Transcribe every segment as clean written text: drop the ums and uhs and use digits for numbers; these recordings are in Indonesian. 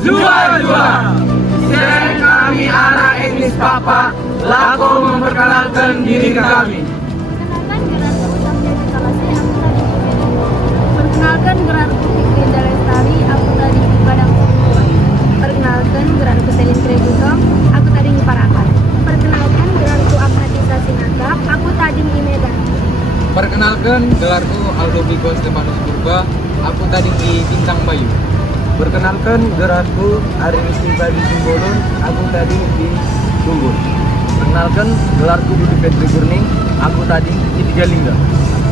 Jua. Kami anak etnis Papa, laku memperkenalkan diri kami. Perkenalkan gelarku Fikrinda Lestari, aku tadi di Padang Sumbuan. Perkenalkan gelarku Selin Kregutong, aku tadi di Parakan. Perkenalkan gelarku Aknatisa Sinata, aku tadi di Medan. Perkenalkan, gelarku Aldo Bigo Stefanus Purba, aku tadi di Bintang Bayu. Perkenalkan, gelarku Ari Wisnipa di Simbolon, aku tadi di Sumbul. Perkenalkan, gelarku Budi Petri Gurning, aku tadi di Tigalingga.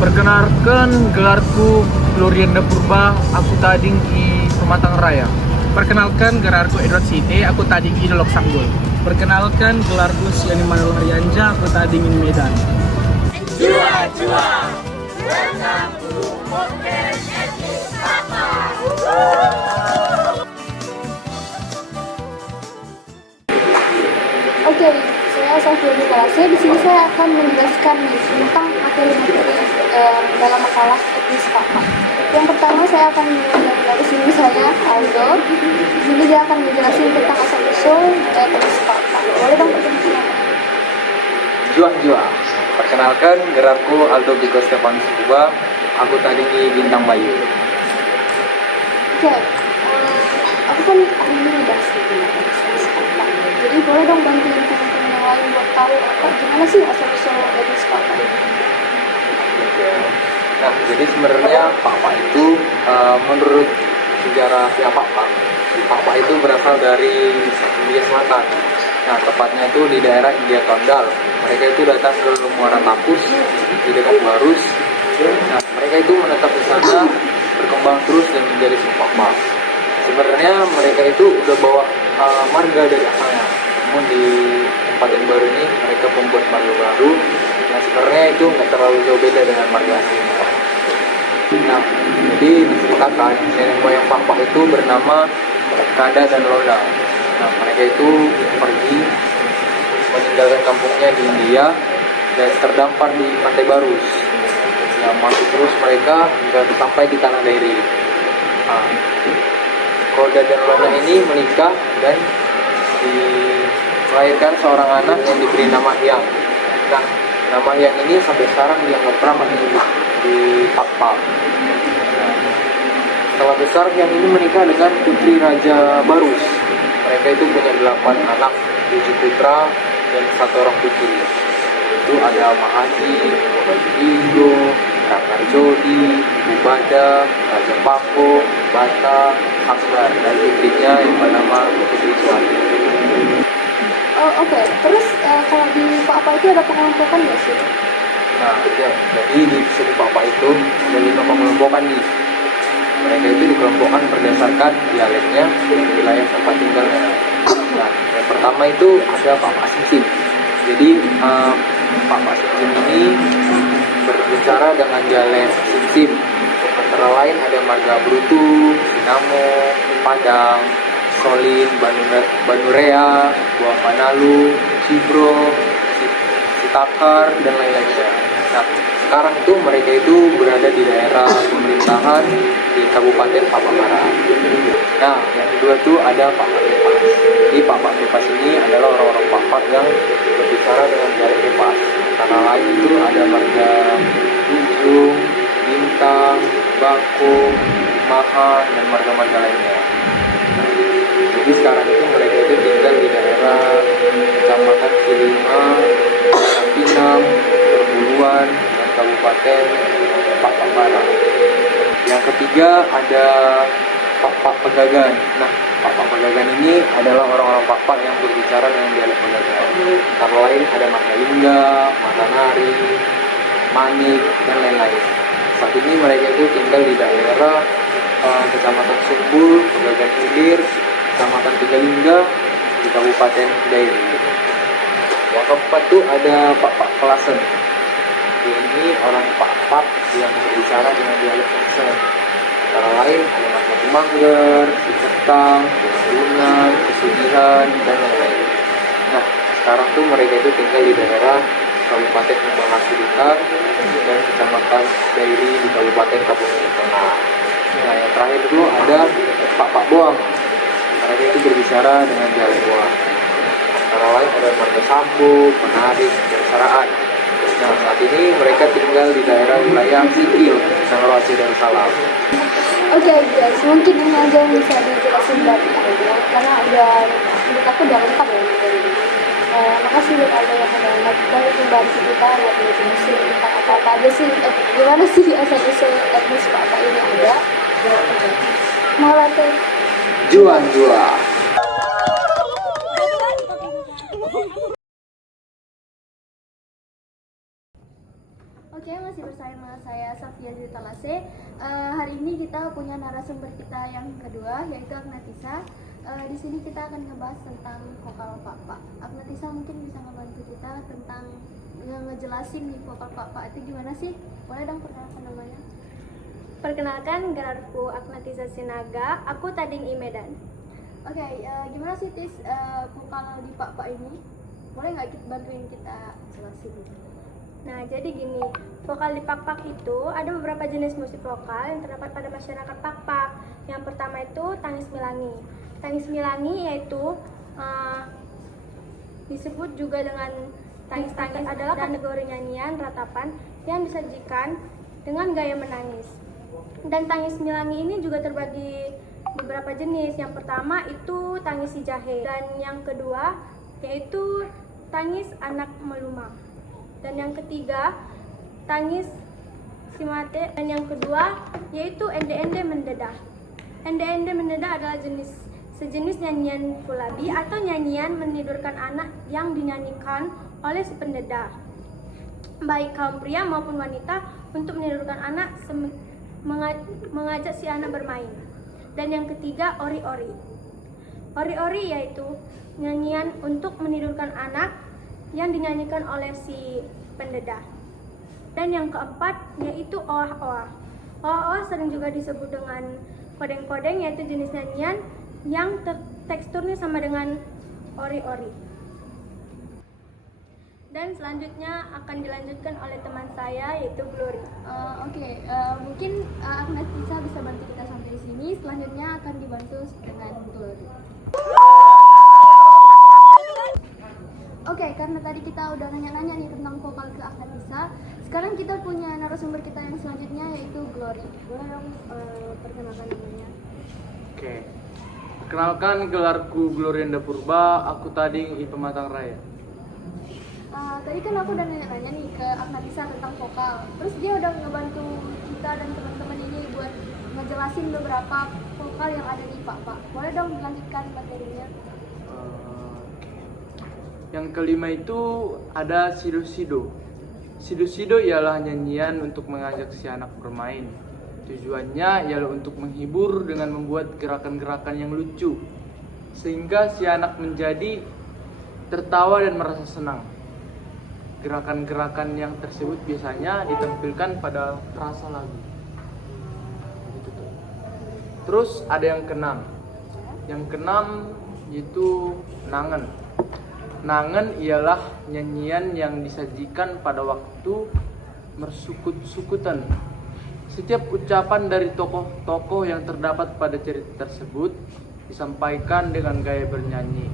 Perkenalkan, gelarku Glorianda Purba, aku tadi di Pematang Raya. Perkenalkan, gelarku Edward Site, aku tadi di Dolok Sanggul. Perkenalkan, gelarku Siani Manul Haryanja, aku tadi di Medan. Jua. Welcome to Podcast Etnis Papa. Oke, saya Sofia Nikolase. Di sini saya akan menjelaskan tentang materi-materi dalam makalah etnis Papa. Yang pertama saya akan menjelaskan dari sini saya Aldo. Di sini dia akan menjelaskan tentang asal usul etnis Papa. Boleh dong perkenalkan? Jua. Perkenalkan, gelarku Aldo Bigo Stefanus Purba, aku tadi di Bintang Bayu. Oke, aku kan hari ini udah tentang etnis Papa. Jadi boleh dong bantuin teman-teman yang lain buat tahu gimana sih asal usul etnis Papa ini. Nah, jadi sebenarnya Papa itu menurut sejarah Papa itu berasal dari India Selatan. Nah, tepatnya itu di daerah India Kondal. Mereka itu datang ke Muara Tapus di dekat Barus. Nah, mereka itu menetap di sana, berkembang terus dan menjadi Papa. Sebenarnya mereka itu udah bawa marga dari asalnya. Namun di tempat yang baru ini mereka membuat marga baru. Nah, sebenarnya itu nggak terlalu jauh beda dengan marga aslinya. Nah, jadi diceritakan nenek moyang Papa itu bernama Kada dan Lola. Nah, mereka itu pergi meninggalkan kampungnya di India dan terdampar di Pantai Barus. Nah, masuk terus mereka hingga sampai di Tanah Dairi. Nah, Koda dan Lola ini menikah dan dilahirkan seorang anak yang diberi nama Hyang. Nah, nama Hyang ini sampai sekarang dianggap ramah di Papa. Nah, setelah besar Hyang ini menikah dengan putri Raja Barus. Mereka itu punya 8 anak, 7 putra dan 1 orang putri. Itu ada Mahadi, Indo, Rakar Jodi, Ubada, Raja Papo, Bata, Akbar, dan putrinya yang bernama Putri Suwati. Oke. Terus kalau di Papa itu ada pengelompokan nggak sih? Nah, ya, jadi di suku Papa itu ada 5 pengelompokan nih. Mereka itu dikelompokkan berdasarkan dialeknya dan wilayah tempat tinggalnya. Nah, yang pertama itu ada Papa Simsim. Jadi Papa Simsim ini berbicara dengan dialek Simsim. Antara lain ada Marga Brutu, Sinamo, Padang, Solin, Banurea, Buah Panalu, Cibro, Sitakar, dan lain-lainnya. Nah, sekarang itu mereka itu berada di daerah pemerintahan di Kabupaten Papandaran. Nah, yang kedua itu ada Papa Kepas. Jadi Papa Kepas ini adalah orang-orang Papa yang berbicara dengan dialek Kepas. Antara lain itu ada marga Ujung, Bintang, Bako, Maha, dan marga-marga lainnya. Nah, jadi sekarang itu mereka itu tinggal di daerah Kecamatan Cilima, Pinang, Perbuluan, dan Kabupaten Papandaran. Yang ketiga ada Papa Pegagan. Nah, Papa Pegagan ini adalah orang-orang Papa yang berbicara dengan dialek Pegagan. Antara lain ada Mahalingga, Matanari, Manik, dan lain-lain. Saat ini mereka itu tinggal di daerah Kecamatan Sumbul, Pegagan Hilir, Kecamatan Tigalingga, di Kabupaten Dairi. Yang keempat tuh ada Papa Kelasen. Ini orang Papa yang berbicara dengan dialek Kelasen. Antara lain ada Mas Manggar, Ketang, Kesunan, Kesugihan, dan lain-lain. Nah, sekarang tuh mereka itu tinggal di daerah Kabupaten Kembang Asuritan dan Kecamatan Dairi di Kabupaten Kabupaten Tengah. Nah, yang terakhir itu ada Pak Boang. Mereka itu berbicara dengan jagoan. Antara lain ada Marga Sambu, Menarik, dan Saraan. Nah, saat ini mereka tinggal di daerah wilayah Sikil, Nangro Aceh Darussalam. Oke guys, mungkin ini aja yang bisa dijelasin dari aku ya, karena udah menurut aku udah lengkap ya ini. Makasih buat ada yang udah dan itu bantu kita buat belajar tentang apa aja sih, gimana sih asal-usul etnis Papa ini ada. Mau latih? Juan. Oke, masih bersama saya Safia Talase. Hari ini kita punya narasumber kita yang kedua, yaitu Agnatisa. Di sini kita akan ngebahas tentang vokal Papa. Agnatisa mungkin bisa ngebantu kita tentang ngejelasin nih vokal Papa itu gimana sih? Boleh dong perkenalkan namanya? Perkenalkan, gelarku Agnatisa Sinaga, aku Tading I Medan. Oke, gimana sih Tis vokal di Papa ini? Boleh nggak bantuin kita jelasin? Nah, jadi gini, vokal di Pakpak itu ada beberapa jenis musik vokal yang terdapat pada masyarakat Pakpak. Yang pertama itu tangis milangi. Tangis milangi yaitu disebut juga dengan tangis-tangis adalah kategori nyanyian ratapan yang disajikan dengan gaya menangis. Dan tangis milangi ini juga terbagi beberapa jenis. Yang pertama itu tangis si jahe, dan yang kedua yaitu tangis anak melumah. Dan yang ketiga tangis si mate, dan yang kedua yaitu ende-ende mendedah. Ende-ende mendedah adalah sejenis nyanyian kulabi atau nyanyian menidurkan anak yang dinyanyikan oleh si pendedah, baik kaum pria maupun wanita, untuk menidurkan anak mengajak si anak bermain. Dan yang ketiga ori-ori. Ori-ori yaitu nyanyian untuk menidurkan anak yang dinyanyikan oleh si pendedah. Dan yang keempat yaitu oah-oah. Oah-oah sering juga disebut dengan kodeng-kodeng, yaitu jenis nyanyian yang teksturnya sama dengan ori-ori. Dan selanjutnya akan dilanjutkan oleh teman saya yaitu Glory. Oke, mungkin Agnatisa bisa bantu kita sampai di sini. Selanjutnya akan dibantu dengan Glory. Oke, karena tadi kita udah nanya-nanya nih tentang vokal ke Agnatisa, sekarang kita punya narasumber kita yang selanjutnya yaitu Glory. Boleh dong perkenalkan namanya? Oke. Perkenalkan, gelarku Glorianda Purba, aku Tading I Pematang Raya. Tadi kan aku udah nanya-nanya nih ke Agnatisa tentang vokal. Terus dia udah ngebantu kita dan teman-teman ini buat ngejelasin beberapa vokal yang ada di Papa. Boleh dong dilanjutkan materinya? Yang kelima itu ada sido-sido. Sido-sido ialah nyanyian untuk mengajak si anak bermain. Tujuannya ialah untuk menghibur dengan membuat gerakan-gerakan yang lucu, sehingga si anak menjadi tertawa dan merasa senang. Gerakan-gerakan yang tersebut biasanya ditampilkan pada frasa lagu. Terus ada yang keenam. Yang keenam yaitu nangen. Nangen ialah nyanyian yang disajikan pada waktu mersukut-sukutan. Setiap ucapan dari tokoh-tokoh yang terdapat pada cerita tersebut disampaikan dengan gaya bernyanyi.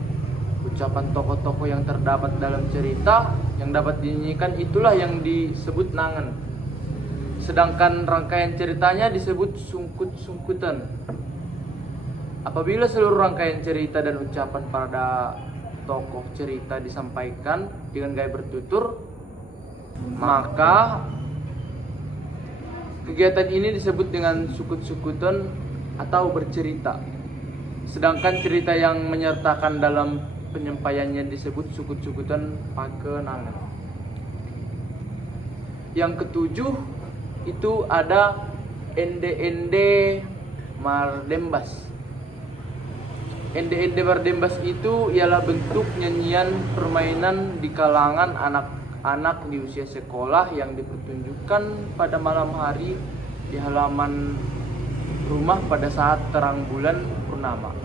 Ucapan tokoh-tokoh yang terdapat dalam cerita yang dapat dinyanyikan itulah yang disebut nangen. Sedangkan rangkaian ceritanya disebut sungkut-sungkutan. Apabila seluruh rangkaian cerita dan ucapan pada tokoh cerita disampaikan dengan gaya bertutur, maka kegiatan ini disebut dengan sukut-sukutan atau bercerita. Sedangkan cerita yang menyertakan dalam penyampaiannya disebut sukut-sukutan pakenangan. Yang ketujuh itu ada ende-ende mardembas. Ende-ende mardembas itu ialah bentuk nyanyian permainan di kalangan anak-anak di usia sekolah yang dipertunjukkan pada malam hari di halaman rumah pada saat terang bulan purnama.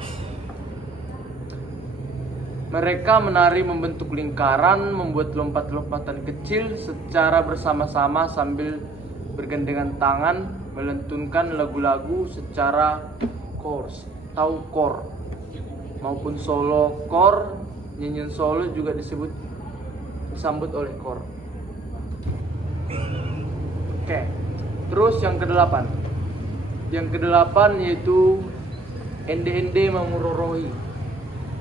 Mereka menari membentuk lingkaran, membuat lompat-lompatan kecil secara bersama-sama sambil bergandengan tangan, melentunkan lagu-lagu secara chorus atau kor. maupun solo kor, nyanyian solo juga disambut oleh kor. Oke. Terus yang kedelapan. Yang kedelapan yaitu ende-ende mamurorohi.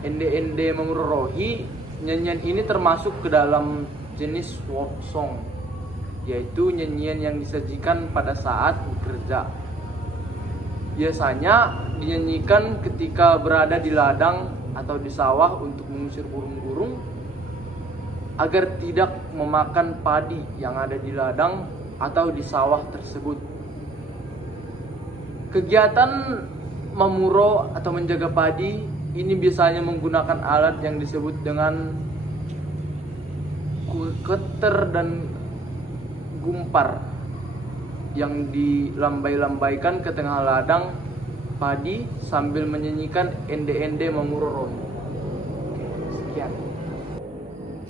Ende-ende mamurorohi, nyanyian ini termasuk ke dalam jenis folk song, yaitu nyanyian yang disajikan pada saat bekerja. Biasanya dinyanyikan ketika berada di ladang atau di sawah untuk mengusir burung-burung agar tidak memakan padi yang ada di ladang atau di sawah tersebut. Kegiatan memuro atau menjaga padi ini biasanya menggunakan alat yang disebut dengan keter dan gumpar yang dilambai-lambaikan ke tengah ladang padi sambil menyanyikan ende-ende mamuroro.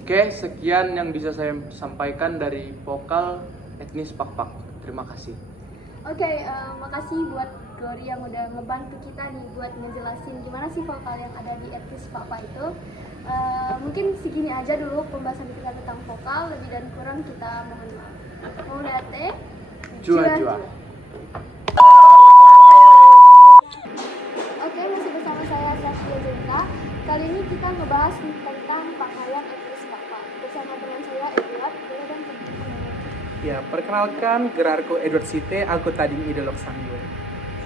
Sekian yang bisa saya sampaikan dari vokal etnis Pakpak. Terima kasih. Oke, makasih buat Glory yang udah ngebantu kita nih buat ngejelasin gimana sih vokal yang ada di etnis Pakpak itu. Mungkin segini aja dulu pembahasan kita tentang vokal, lebih dan kurang kita mohon maaf. Mau lihat Jua-jua. Oke, masih bersama saya Safia Zenta. Kali ini kita ngebahas tentang pakaian etnis Pakpak bersama teman saya Edward. Boleh dong perkenalkan? Ya, perkenalkan, gerarku Edward Site, aku tadi idolog sanggul.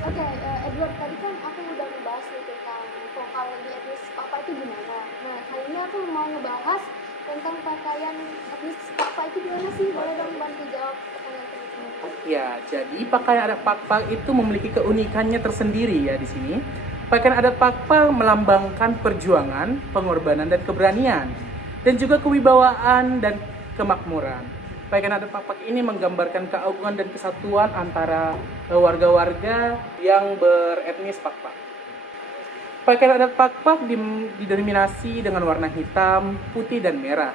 Oke, Edward, tadi kan aku udah ngebahas nih tentang vokal di etnis Pakpak itu gimana. Nah, kali ini aku mau ngebahas tentang pakaian etnis Pakpak itu gimana sih? Boleh dong bantu jawab pertanyaan teman-teman. Ya, jadi pakaian adat Pakpak itu memiliki keunikannya tersendiri ya di sini. Pakaian adat Pakpak melambangkan perjuangan, pengorbanan dan keberanian, dan juga kewibawaan dan kemakmuran. Pakaian adat Pakpak ini menggambarkan keagungan dan kesatuan antara warga-warga yang beretnis Pakpak. Pakaian adat Pakpak didominasi dengan warna hitam, putih, dan merah.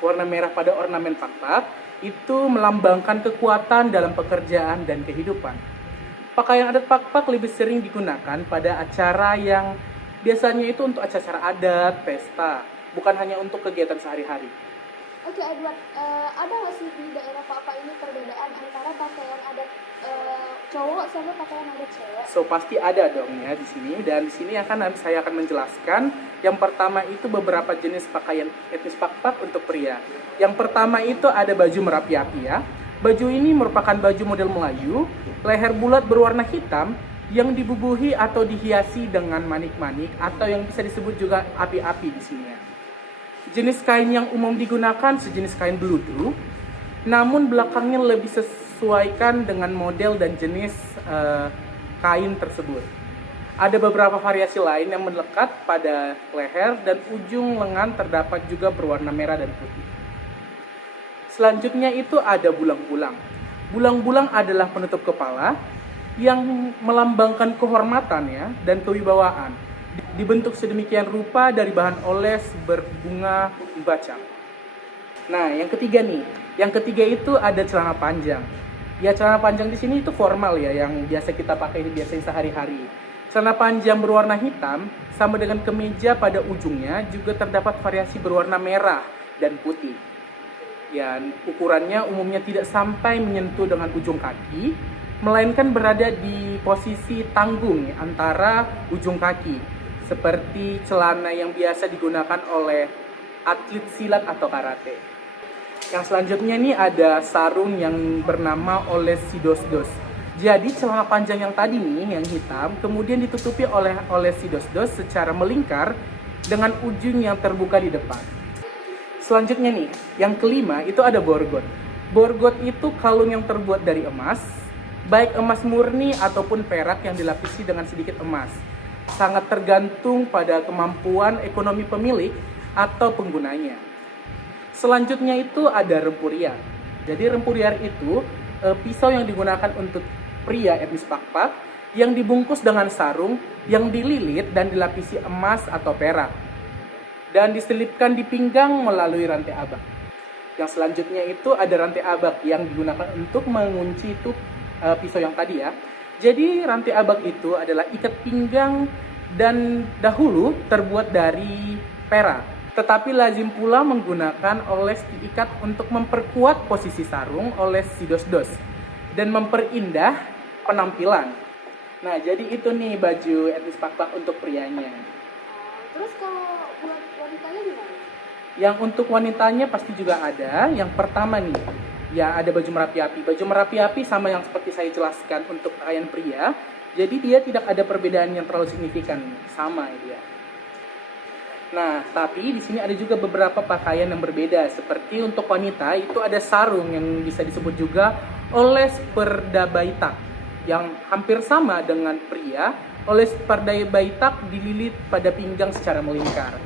Warna merah pada ornamen Pakpak itu melambangkan kekuatan dalam pekerjaan dan kehidupan. Pakaian adat Pakpak lebih sering digunakan pada acara yang biasanya itu untuk acara adat, pesta, bukan hanya untuk kegiatan sehari-hari. Oke, Edward, ada nggak sih di daerah Pakpak ini perbedaan antara pakaian adat cowok sama pakaian adat cewek? So pasti ada dong ya di sini, dan di sini saya akan menjelaskan. Yang pertama itu beberapa jenis pakaian etnis Pakpak untuk pria. Yang pertama itu ada baju merapi-api ya. Baju ini merupakan baju model Melayu, leher bulat berwarna hitam yang dibubuhi atau dihiasi dengan manik-manik atau yang bisa disebut juga api-api di sini ya. Jenis kain yang umum digunakan sejenis kain beludru, namun belakangnya lebih sesuaikan dengan model dan jenis kain tersebut. Ada beberapa variasi lain yang melekat pada leher dan ujung lengan terdapat juga berwarna merah dan putih. Selanjutnya itu ada bulang-bulang. Bulang-bulang adalah penutup kepala yang melambangkan kehormatan ya dan kewibawaan. Dibentuk sedemikian rupa dari bahan oles berbunga bacang. Nah, yang ketiga nih. Yang ketiga itu ada celana panjang. Ya, celana panjang di sini itu formal ya, yang biasa kita pakai biasanya sehari-hari. Celana panjang berwarna hitam sama dengan kemeja pada ujungnya juga terdapat variasi berwarna merah dan putih. Ya, ukurannya umumnya tidak sampai menyentuh dengan ujung kaki, melainkan berada di posisi tanggung antara ujung kaki, seperti celana yang biasa digunakan oleh atlet silat atau karate. Yang selanjutnya nih ada sarung yang bernama olesidosdos. Jadi celana panjang yang tadi nih, yang hitam, kemudian ditutupi oleh olesidosdos secara melingkar dengan ujung yang terbuka di depan. Selanjutnya nih, yang kelima itu ada borgot. Borgot itu kalung yang terbuat dari emas, baik emas murni ataupun perak yang dilapisi dengan sedikit emas. Sangat tergantung pada kemampuan ekonomi pemilik atau penggunanya. Selanjutnya itu ada rempuriar. Jadi rempuriar itu pisau yang digunakan untuk pria etnis Pakpak yang dibungkus dengan sarung yang dililit dan dilapisi emas atau perak dan diselipkan di pinggang melalui rantai abak. Yang selanjutnya itu ada rantai abak yang digunakan untuk mengunci itu pisau yang tadi ya. Jadi rantai abak itu adalah ikat pinggang dan dahulu terbuat dari perak. Tetapi lazim pula menggunakan oles diikat untuk memperkuat posisi sarung oles si dos-dos dan memperindah penampilan. Nah, jadi itu nih baju etnis Pakpak untuk prianya. Terus kalau buat wanitanya gimana? Yang untuk wanitanya pasti juga ada. Yang pertama nih, ya ada baju merapi-api. Baju merapi-api sama yang seperti saya jelaskan untuk pakaian pria. Jadi dia tidak ada perbedaan yang terlalu signifikan, sama dia. Nah, tapi di sini ada juga beberapa pakaian yang berbeda. Seperti untuk wanita itu ada sarung yang bisa disebut juga oles perdabaitak, yang hampir sama dengan pria. Oles perdabaitak dililit pada pinggang secara melingkar.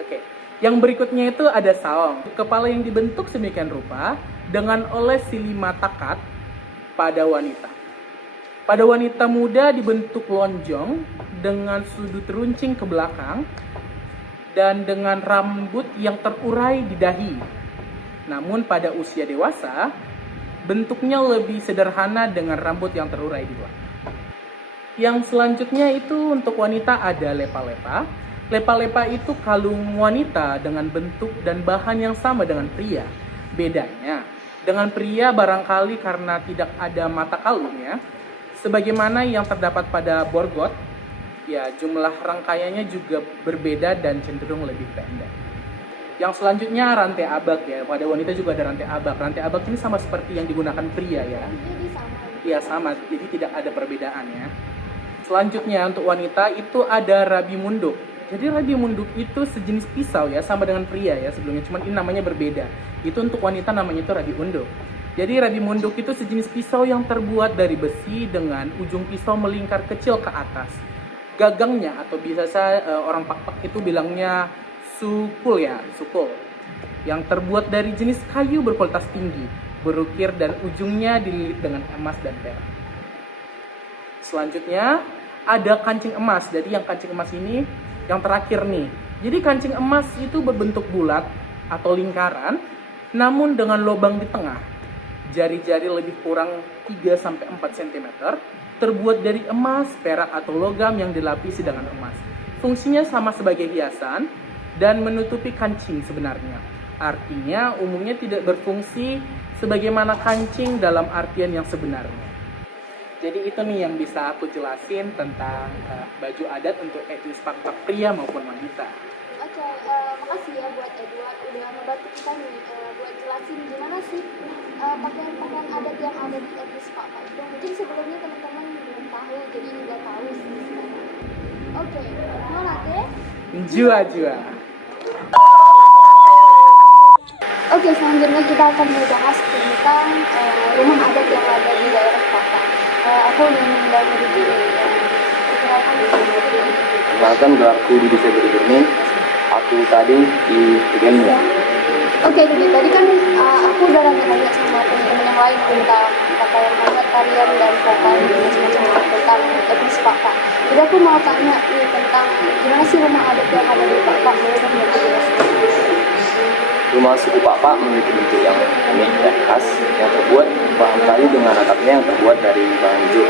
Oke. Yang berikutnya itu ada saong, kepala yang dibentuk sedemikian rupa dengan oles silima takat pada wanita. Pada wanita muda dibentuk lonjong dengan sudut runcing ke belakang dan dengan rambut yang terurai di dahi. Namun pada usia dewasa, bentuknya lebih sederhana dengan rambut yang terurai di bawah. Yang selanjutnya itu untuk wanita ada lepa-lepa. Lepa-lepa itu kalung wanita dengan bentuk dan bahan yang sama dengan pria. Bedanya, dengan pria barangkali karena tidak ada mata kalungnya, sebagaimana yang terdapat pada borgot, ya jumlah rangkaiannya juga berbeda dan cenderung lebih pendek. Yang selanjutnya rantai abak ya, pada wanita juga ada rantai abak. Rantai abak ini sama seperti yang digunakan pria ya. Jadi sama. Iya sama, jadi tidak ada perbedaannya. Selanjutnya untuk wanita itu ada rabi munduk. Jadi rabi munduk itu sejenis pisau ya, sama dengan pria ya sebelumnya, cuman ini namanya berbeda. Itu untuk wanita namanya itu rabi munduk. Jadi rabi munduk itu sejenis pisau yang terbuat dari besi dengan ujung pisau melingkar kecil ke atas. Gagangnya atau biasa orang Pakpak itu bilangnya sukul ya, sukul. Yang terbuat dari jenis kayu berkualitas tinggi, berukir dan ujungnya dililit dengan emas dan perak. Selanjutnya ada kancing emas. Jadi yang kancing emas ini yang terakhir nih. Jadi kancing emas itu berbentuk bulat atau lingkaran, namun dengan lubang di tengah. Jari-jari lebih kurang 3-4 cm, terbuat dari emas, perak atau logam yang dilapisi dengan emas. Fungsinya sama sebagai hiasan dan menutupi kancing sebenarnya. Artinya umumnya tidak berfungsi sebagaimana kancing dalam artian yang sebenarnya. Jadi itu nih yang bisa aku jelasin tentang baju adat untuk etnis Pakpak pria maupun wanita. Oke, makasih ya buat Edward udah membantu kita nih buat jelasin gimana sih pakaian-pakaian adat yang ada di etnis Pakpak itu. Mungkin sebelumnya teman-teman belum tahu, jadi udah tahu sih sekarang. Oke, mau nanti? Jua-jua. Oke, selanjutnya kita akan membahas tentang rumah adat yang ada di daerah Pakpak. Aku ingin mengundang diri perkenalkan diri. Perkenalkan, gelarku di Desa Bergurning. Aku tadi di Tiga. Oke, tadi kan aku udah nanya sama teman-teman yang lain tentang pakaian adat, tarian, dan vokal dan semacam tentang etnis Pakpak. Jadi aku mau tanya nih tentang gimana sih rumah adat yang ada di Pakpak, boleh dong dijelaskan? Rumah suku Pakpak memiliki bentuk yang unik dan khas, yang terbuat barangkali dengan atapnya yang terbuat dari bahan juk.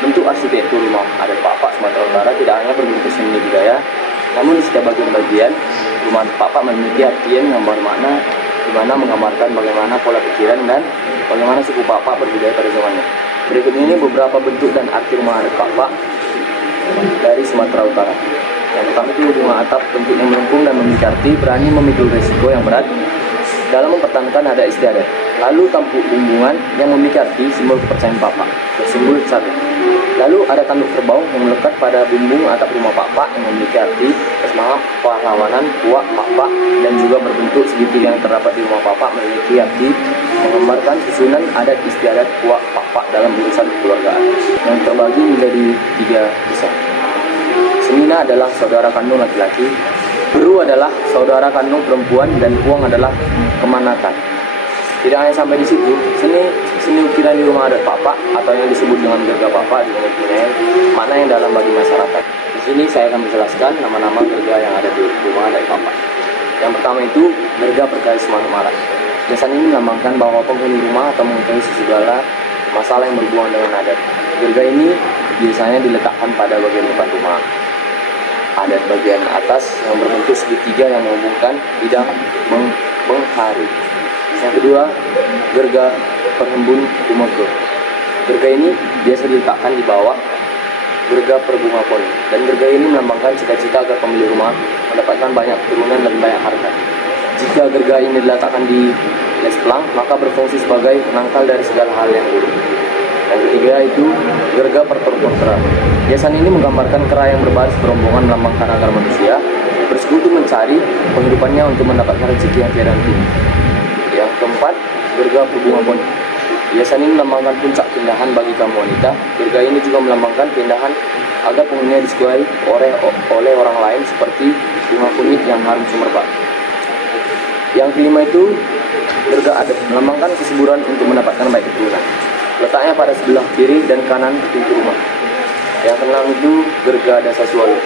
Bentuk arsitektur rumah adat Pakpak Sumatera Utara tidak hanya berbentuk seni budaya, namun di setiap bagian-bagian rumah adat Pakpak memiliki artian yang bermakna, di mana menggambarkan bagaimana pola pikiran dan bagaimana suku Pakpak berbudaya pada zamannya. Berikut ini beberapa bentuk dan arti rumah adat Pakpak dari Sumatera Utara. Yang pertama itu rumah atap bentuknya melengkung dan memiliki arti berani memikul risiko yang berat dalam mempertahankan adat istiadat. Lalu tampuk bumbungan yang memiliki arti simbol kepercayaan Pakpak, bersimbol satu. Lalu ada tanduk kerbau yang melekat pada bumbung atap rumah Pakpak yang memiliki arti semangat pahlawanan kuat Pakpak, dan juga berbentuk segitiga yang terdapat di rumah Pakpak memiliki arti menggambarkan susunan adat istiadat kuat Pakpak dalam urusan kekeluargaan yang terbagi menjadi 3 besar. Semina adalah saudara kandung laki-laki, Beru adalah saudara kandung perempuan, dan Puang adalah kemanakan. Tidak hanya sampai di situ, seni ukiran di rumah adat Pakpak atau yang disebut dengan gerga Pakpak juga mempunyai makna yang dalam bagi masyarakat. Di sini saya akan menjelaskan nama-nama gerga yang ada di rumah adat Pakpak. Yang pertama itu gerga bergaris semangat marah. Biasanya ini melambangkan bahwa penghuni rumah atau mengetahui segala masalah yang berhubungan dengan adat. Gerga ini biasanya diletakkan pada bagian depan rumah. Ada bagian atas yang berbentuk segitiga yang menghubungkan bidang menghari. Yang kedua, gerga perhembun umeke. Gerga ini biasa diletakkan di bawah gerga perbunga poni, dan gerga ini melambangkan cita-cita agar pemilik rumah mendapatkan banyak keturunan dan banyak harta. Jika gerga ini diletakkan di lesplang, maka berfungsi sebagai penangkal dari segala hal yang buruk. Yang ketiga itu gerga pertorportera. Hiasan ini menggambarkan kera yang berbaris berombongan melambangkan agar manusia bersekutu mencari penghidupannya untuk mendapatkan rezeki yang tiada henti. Yang keempat, gerga berbunga poni. Hiasan ini melambangkan puncak keindahan bagi kaum wanita. Gerga ini juga melambangkan keindahan agar penghuninya disukai oleh orang lain seperti bunga kunyit yang harum semerbak. Yang kelima itu gerga adat, melambangkan kesuburan untuk mendapatkan baik keturunan. Letaknya pada sebelah kiri dan kanan pintu rumah. Yang keenam itu gerga dasaswalo.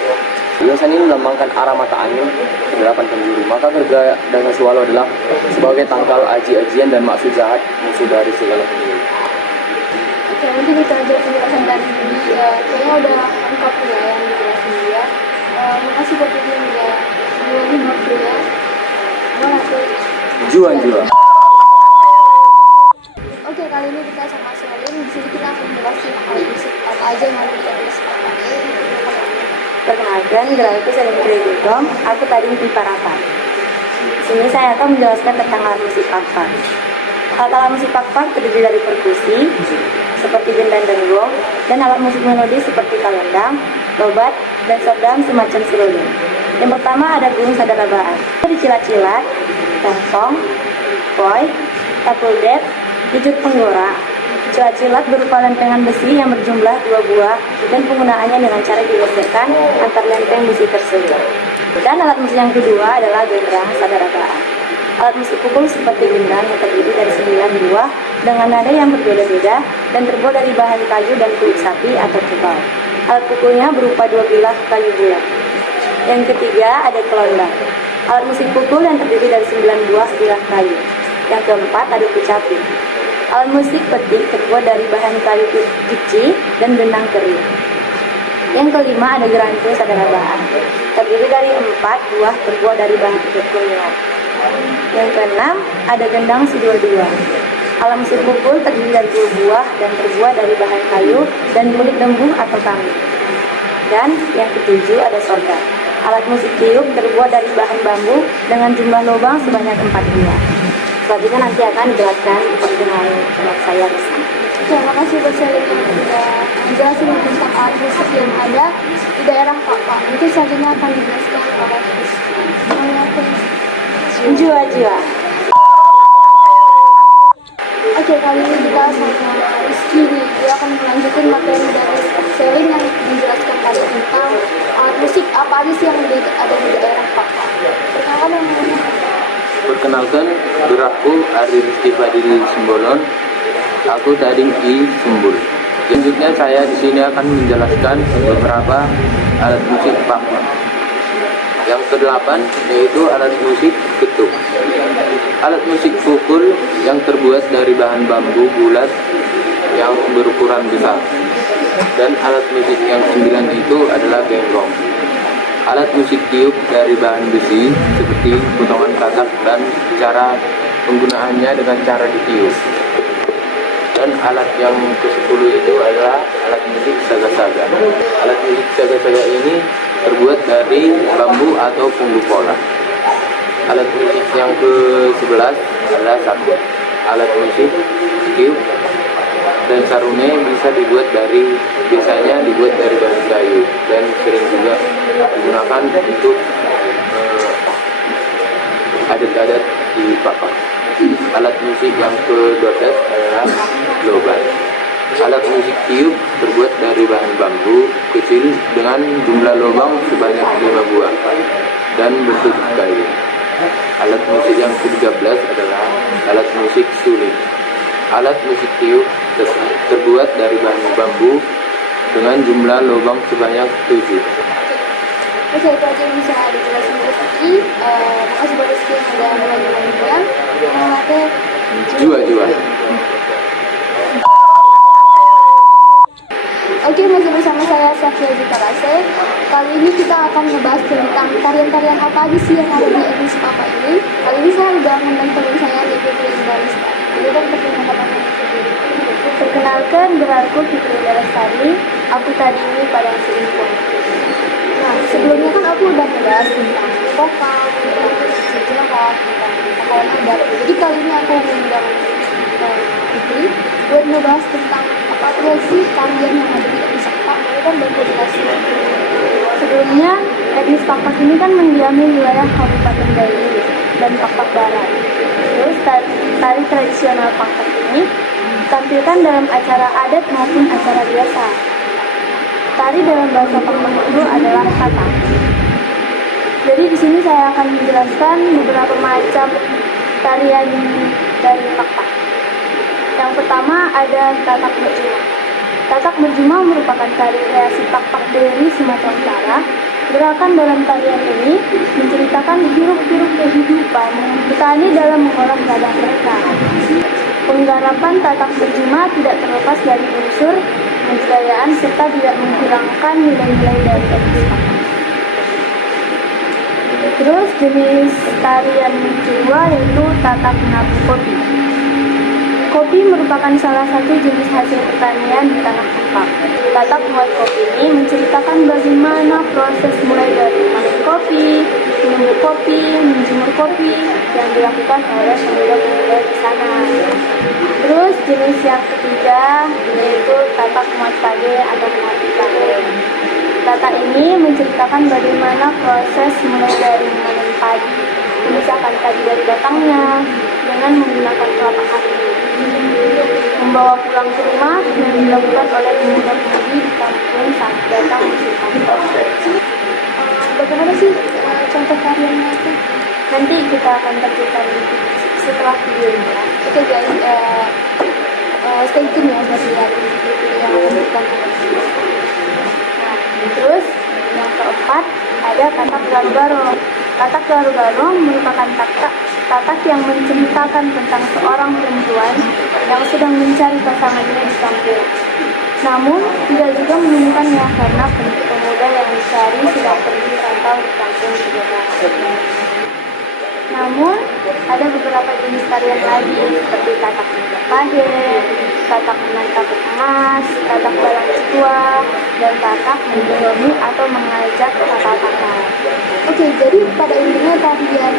Hiasan ini melambangkan arah mata angin ke 8 penjuru. Maka gerga dasaswalo adalah sebagai tangkal aji-ajian dan maksud jahat musuh dari segala penjuru. Oke, mungkin itu aja penjelasan dari Budi. Kayaknya udah lengkap ya yang dijelasin dia. Makasih buat Budi yang udah ngomongin waktunya. Juan. Oke, kali ini kita sama Selin. Di sini kita akan menjelaskan alat musik apa aja yang ada di atas kapal. Perkenalkan, aku Selin Kredegom, aku tadi di Parapat. Di sini saya akan menjelaskan tentang alat musik pakpak. Alat musik pakpak terdiri dari perkusi, seperti gendang dan gong, dan alat musik melodi seperti kalendang, lobat, dan serdam semacam serulung. Yang pertama ada gung sadarabaan. Di cilat-cilat, tongkong, koi, tapuldep, jujur penggora. Cilat-cilat berupa lempengan besi yang berjumlah 2 buah dan penggunaannya dengan cara digeserkan antar lempeng besi tersebut. Dan alat musik yang kedua adalah gendrang sadarabaan. Alat musik pukul seperti gendang yang terdiri dari 9 buah dengan nada yang berbeda-beda dan terbuat dari bahan kayu dan kulit sapi atau kerbau. Alat pukulnya berupa 2 bilah kayu bulat. Yang ketiga ada kelondang. Alat musik pukul yang terdiri dari 9 buah bilah kayu. Yang keempat ada kecapi. Alat musik petik terbuat dari bahan kayu gici dan benang kering. Yang kelima ada gerantu sadarabaan. Terdiri dari 4 buah terbuat dari bahan kunyit. Yang keenam ada gendang si-dua-dua. Alat musik pukul terdiri dari 2 buah dan terbuat dari bahan kayu dan kulit lembu atau kambing. Dan yang ketujuh ada sordam. Alat musik tiup terbuat dari bahan bambu dengan jumlah lubang sebanyak 4 buah. Selanjutnya nanti akan dijelaskan dengan teman saya Risa. Terima kasih buat Selin yang sudah menjelaskan tentang alat musik yang ada di daerah Papua. Itu selanjutnya akan dijelaskan oleh Jua. Oke, kali ini kita sama Rizky nih. Dia akan melanjutkan materi dari Selin yang menjelaskan tadi tentang alat musik apa aja sih yang ada di daerah Papua. Perkenalkan yang namanya. Perkenalkan, aku Ari Rizky Fadil Simbolon. Aku tadi di Sumbul. Selanjutnya saya di sini akan menjelaskan beberapa alat musik Papua. Yang ke-8 yaitu alat musik ketuk. Alat musik pukul yang terbuat dari bahan bambu bulat yang berukuran besar. Dan alat musik yang 9 itu adalah genggong. Alat musik tiup dari bahan besi seperti potongan katak dan cara penggunaannya dengan cara ditiup. Dan alat yang ke-10 itu adalah alat musik saga-saga. Alat musik saga-saga ini terbuat dari bambu atau punggu pola. Alat musik yang ke-11 adalah sabut. Alat musik tiup dan sarune biasanya dibuat dari bahan kayu dan sering juga digunakan untuk adat-adat di Papua. Alat musik yang ke-12 adalah lobat. Alat musik tiup terbuat dari bahan bambu kecil dengan jumlah lubang sebanyak 5 buah dan bentuk kayu. Alat musik yang ke-13 adalah alat musik suling. Alat musik tiup terbuat dari bahan bambu dengan jumlah lubang sebanyak 7. Oke, itu aja yang bisa dijelasin Rizky. Makasih buat Rizky yang udah mulai-mulainya. Selamatnya Jua. Oke, masih bersama saya Safia Jikarase. Kali ini kita akan membahas tentang tarian-tarian apa aja sih yang ada di etnis Papa ini. Kali ini saya udah mengundang teman saya yaitu Fitri Lestari. Jadi kan perkenalkan namanya sendiri. Perkenalkan, gelarku Fitri Lestari. Aku tadi ini pada Selimpung. Nah, sebelumnya kan aku udah membahas tentang vokal, tentang sejarah, tentang pakaian adat. Jadi kali ini aku mengundang Fitri buat membahas tentang apa aja sih tarian yang ada di etnis Papa. Ini kan berkoordinasi. Sebelumnya, etnis Pakpak ini kan mendiami wilayah Kabupaten Dairi dan Pakpak Barat. Terus tari tradisional Pakpak ini ditampilkan dalam acara adat maupun acara biasa. Tari dalam bahasa Pakpak itu adalah kata. Jadi di sini saya akan menjelaskan beberapa macam tarian dari Pakpak. Yang pertama ada tatak berjumah. Tatak berjumah merupakan tari kreasi Pakpak dari Sumatera Utara. Gerakan dalam tarian ini menceritakan hiruk-pikuk kehidupan petani dalam mengolah ladang mereka. Penggarapan tatak berjumah tidak terlepas dari unsur kebudayaan serta tidak menghilangkan nilai-nilai dari etnis Pakpak. Terus jenis tarian kedua yaitu tatak menabuh kopi. Kopi merupakan salah satu jenis hasil pertanian di tanah Pakpak. Tatak buat kopi ini menceritakan bagaimana proses mulai dari memanen kopi, menunggu kopi, menjemur kopi yang dilakukan oleh pemuda-pemuda di sana. Terus jenis yang ketiga yaitu tatak muat pade atau mengapi pade. Tatak ini menceritakan bagaimana proses mulai dari memanen padi, memisahkan padi dari batangnya dengan menggunakan telapak kaki, membawa pulang ke rumah yang dilakukan oleh pemuda-pemudi di kampung saat datang musim panen. Bagaimana sih contoh tariannya itu? Nanti kita akan tampilkan setelah video ini. Oke guys, stay tune ya buat lihat video yang akan kita Nah, terus yang keempat ada tatak garugaro. Tatak garugaro merupakan tatak yang menceritakan tentang seorang perempuan yang sedang mencari pasangannya di kampung. Namun, tidak juga menemukannya karena pemuda yang dicari sedang pergi merantau di kampung sebelah. Namun, ada beberapa jenis tarian lagi seperti tatak menjak pade, tatak menangkap emas, tatak balang tua, dan tatak menjodomi atau mengajak kata-kata. Oke, jadi pada intinya tarian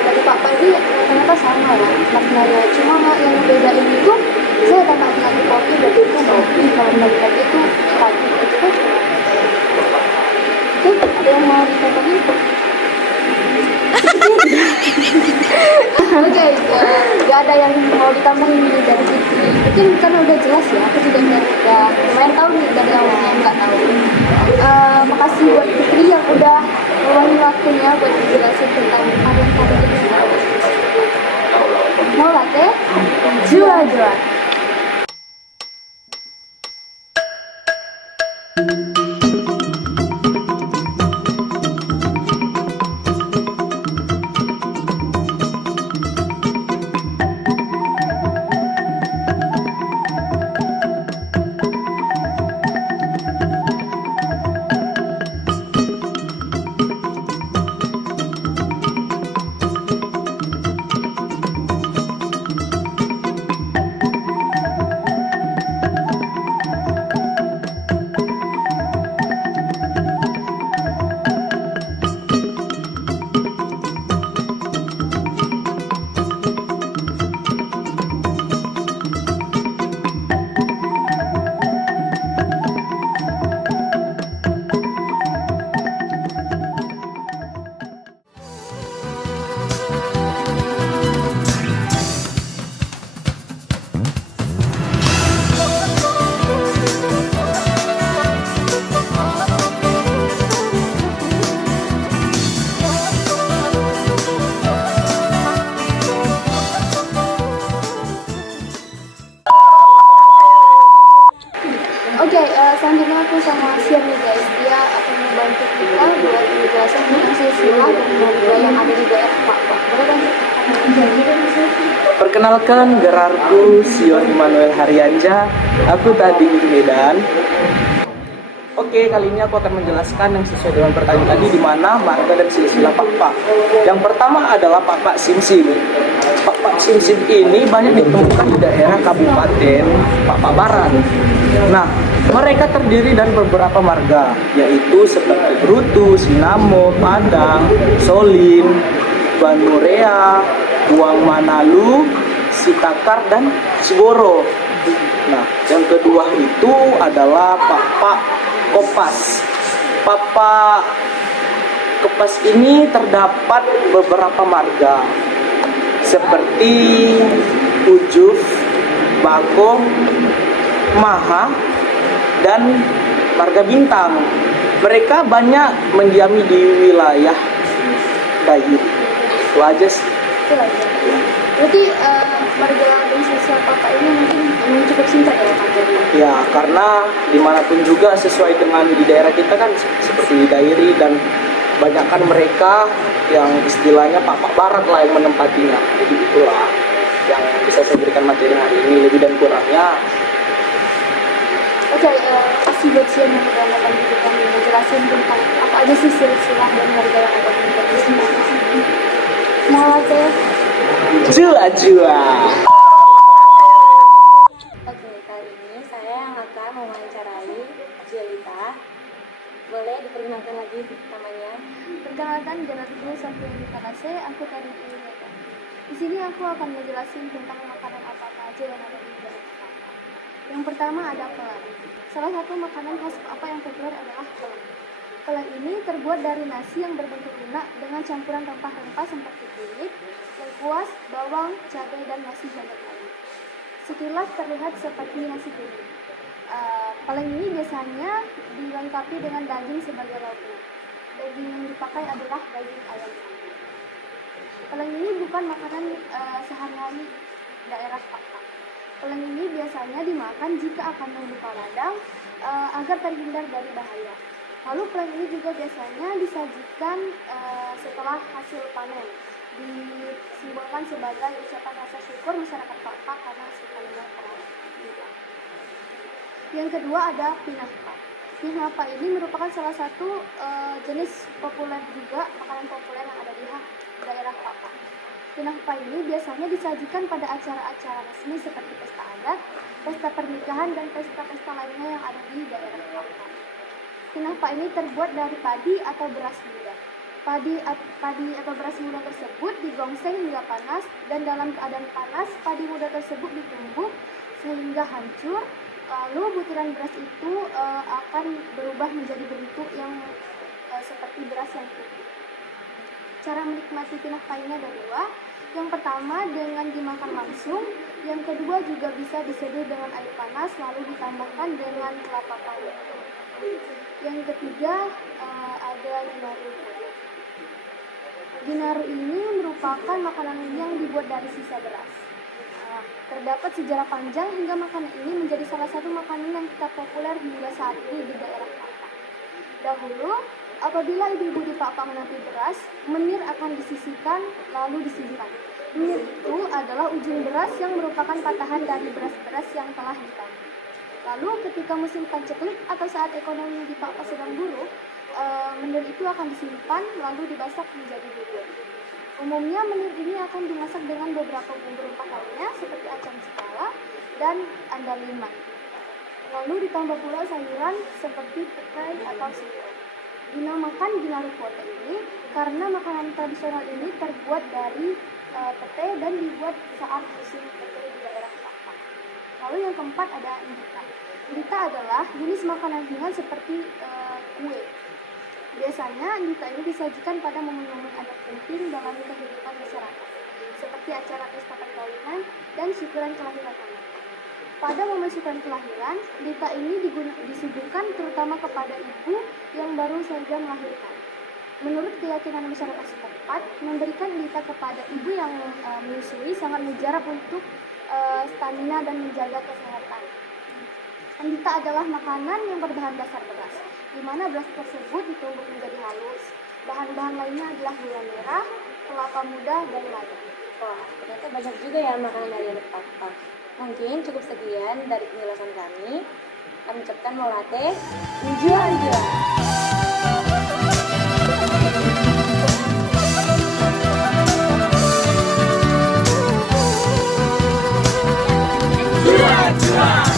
dari Papa ini ternyata sama ya maknanya. Cuma yang beda ini tuh saya tatak menjadi kopi, berarti itu kopi, kalau menjadi itu padi itu kan. Oke, ada yang mau ditambahin? Oke, gak ada yang mau ditambahin nih dari Fitri. Mungkin kan udah jelas ya, aku juga udah lumayan tahu nih dari awalnya yang nggak tahu. Makasih buat Fitri yang udah meluangin waktunya buat dijelasin tentang tarian-tarian ini. Mau latte? Jua-jua. Selanjutnya aku sama Sian nih guys, dia akan membantu kita buat menjelaskan tentang silsilah dan budaya yang ada di daerah Papua. Boleh kan? Perkenalkan, gerarku Sion Immanuel Haryanja. Aku tadi di Medan. Oke, kali ini aku akan menjelaskan yang sesuai dengan pertanyaan tadi, di mana marga dan silsilah Pak-Pak. Yang pertama adalah Pak-Pak Simsim. Pak-Pak Simsim ini banyak ditemukan di daerah Kabupaten Pak-Pak Barat. Nah, mereka terdiri dari beberapa marga, yaitu seperti Brutu, Sinamo, Padang, Solin, Banurea, Uang Manalu, Sitakar, dan Sigoro. Nah, yang kedua itu adalah Pak-Pak Kopas. Pak-Pak Kopas ini terdapat beberapa marga seperti Ujuf, Bako, Maha, dan marga Bintang. Mereka banyak mendiami di wilayah Dairi. Itu aja sih. Itu aja. Berarti marga dan silsilah Pak-Pak ini mungkin cukup singkat ya Pak? Ya, karena dimanapun juga sesuai dengan di daerah kita kan seperti di Dairi, dan banyakkan mereka yang istilahnya Pak-Pak Barat lah yang menempatinya. Jadi itulah yang bisa saya berikan materi hari ini, lebih dan kurangnya. Oke, kasih buat Sion yang udah membantu kami menjelaskan tentang apa aja sih silsilah dan marga yang ada di sini. Mau aja. Jua-jua. Oke, kali ini saya yang akan mewawancarai Jelita. Boleh diperkenalkan lagi namanya? Perkenalkan, gerarku Safriani Kalase, aku tadi di Medan. Di sini aku akan menjelaskan tentang makanan apa aja yang ada di daerah Pak. Yang pertama ada pelan. Salah satu makanan khas apa yang populer adalah pelan. Pelan ini terbuat dari nasi yang berbentuk lunak dengan campuran rempah-rempah seperti kunyit, lengkuas, bawang, cabai, dan nasi jagat kayu. Sekilas terlihat seperti nasi kuning. Pelan ini biasanya dilengkapi dengan daging sebagai lauknya. Daging yang dipakai adalah daging ayam. Pelan ini bukan makanan sehari-hari daerah Pak. Pelan ini biasanya dimakan jika akan membuka ladang agar terhindar dari bahaya. Lalu pelan ini juga biasanya disajikan setelah hasil panen, disimbolkan sebagai ucapan rasa syukur masyarakat Pak karena hasil panennya telah tiba. Yang kedua ada pinahpa. Pinahpa ini merupakan salah satu jenis populer juga, makanan populer yang ada di daerah Pak. Pinahpa ini biasanya disajikan pada acara-acara resmi seperti pesta adat, pesta pernikahan, dan pesta-pesta lainnya yang ada di daerah Pak. Pinahpa ini terbuat dari padi atau beras muda. Padi atau beras muda tersebut digongseng hingga panas, dan dalam keadaan panas, padi muda tersebut ditumbuk sehingga hancur. Lalu butiran beras itu akan berubah menjadi bentuk yang seperti beras yang putih. Cara menikmati pinahpa ini ada dua. Yang pertama dengan dimakan langsung, yang kedua juga bisa diseduh dengan air panas lalu ditambahkan dengan kelapa parut. Yang ketiga ada ginaru. Ginaru ini merupakan makanan yang dibuat dari sisa beras. Terdapat sejarah panjang hingga makanan ini menjadi salah satu makanan yang tetap populer hingga saat ini di daerah Pak. Dahulu, apabila ibu-ibu di Pak menapi beras, menir akan disisihkan lalu disimpan. Menir itu adalah ujung beras yang merupakan patahan dari beras-beras yang telah ditanam. Lalu ketika musim panceklik atau saat ekonomi di Pak sedang buruk, menir itu akan disimpan lalu dimasak menjadi bubur. Umumnya menir ini akan dimasak dengan beberapa bumbu rempah lainnya seperti acang sekala dan andaliman. Lalu ditambah pula sayuran seperti petai atau singkong. Dinamakan ginaru kuote ini karena makanan tradisional ini terbuat dari pete dan dibuat saat musim pete di daerah Pak. Lalu yang keempat ada indita. Indita adalah jenis makanan ringan seperti kue. Biasanya indita ini disajikan pada momen-momen adat penting dalam kehidupan masyarakat, seperti acara pesta perkawinan dan syukuran kelahiran anak. Pada momen syukuran kelahiran, indita ini disuguhkan terutama kepada ibu yang baru saja melahirkan. Menurut keyakinan masyarakat setempat, memberikan indita kepada ibu yang menyusui sangat mujarab untuk stamina dan menjaga kesehatan. Indita adalah makanan yang berbahan dasar beras, di mana beras tersebut ditumbuk menjadi halus. Bahan-bahan lainnya adalah gula merah, kelapa muda, dan lada. Wah, ternyata banyak juga ya makanan dari anak Pak. Mungkin cukup sekian dari penjelasan kami. Kami ucapkan molate, menjual-jual. Jual-jual.